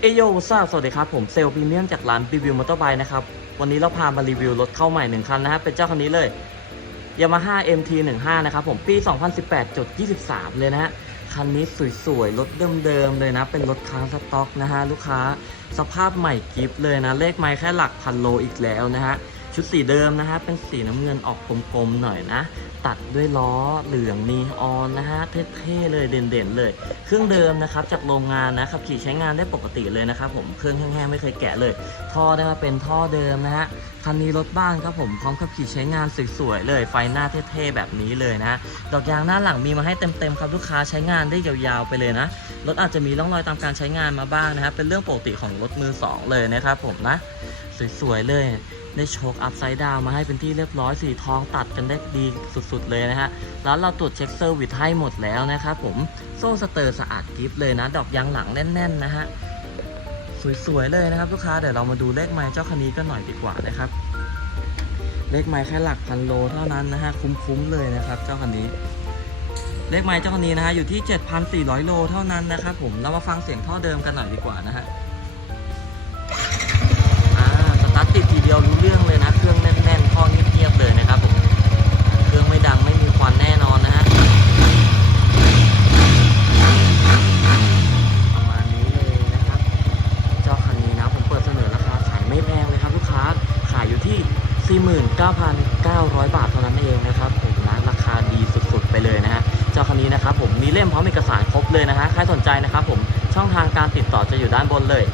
เอโยซาสวัสดีครับ ผมเซลล์พรีเมียมจากร้านรีวิวมอเตอร์ไบค์นะครับ วันนี้เราพามารีวิวรถเข้าใหม่หนึ่งคันนะฮะเป็นเจ้าคันนี้เลย Yamaha MT15 นะครับผมปี 2018.23 เลยนะฮะ คันนี้สวยๆ รถเดิมๆ เลยนะ เป็นรถค้างสต็อกนะฮะ ลูกค้าสภาพใหม่กิฟเลยนะ เลขไม้แค่หลักพันโลอีกแล้วนะฮะ ชุดสีเดิมนะฮะเป็นสีน้ำเงินออกกลมๆหน่อยนะ ตัดด้วยล้อเหลืองนีออนนะฮะเท่ๆเลยเด่นๆเลย เครื่องเดิมนะครับจากโรงงานนะขับขี่ใช้งานได้ปกติเลยนะครับผมเครื่องแห้งๆไม่เคยแกะเลย ท่อได้มาเป็นท่อเดิมนะฮะคันนี้รถบ้านครับผมพร้อมขับขี่ใช้งานสวยๆเลย ไฟหน้าเท่ๆแบบนี้เลยนะดอกยางหน้าหลังมีมาให้เต็มๆครับลูกค้าใช้งานได้ยาวๆไปเลยนะรถอาจจะมีร่องรอยตามการใช้งานมาบ้างนะครับเป็นเรื่องปกติของรถมือสองเลยนะครับผมนะสวยๆเลย ได้โชคอัพไซด์ดาวมาให้เป็นที่เรียบร้อยสีทองตัดกันได้ดีสุดๆเลยนะฮะร้านเราตรวจเช็คเซอร์วิสให้หมดแล้วนะครับผมโซ่สเตอร์สะอาดกิฟเลยนะ ดอกยางหลังแน่นๆนะฮะสวยๆเลยนะครับลูกค้าเดี๋ยวเรามาดูเลขไม้เจ้าคันนี้กันหน่อยดีกว่านะครับ เลขไม้แค่หลักพันโลเท่านั้นนะฮะคุ้มๆเลยนะครับเจ้าคันนี้ เลขไม้เจ้าคันนี้นะฮะอยู่ที่ 7,400 โลเท่านั้นนะครับผมเรามาฟังเสียงท่อเดิมกันหน่อยดีกว่านะฮะ 49,900 บาทเท่านั้นเองนะครับผมนะราคาดีสุดๆไปเลยนะฮะเจ้าคันนี้นะครับผมมีเล่มพร้อมเอกสารครบเลยนะฮะใครสนใจนะครับผมช่องทางการติดต่อจะอยู่ด้านบนเลย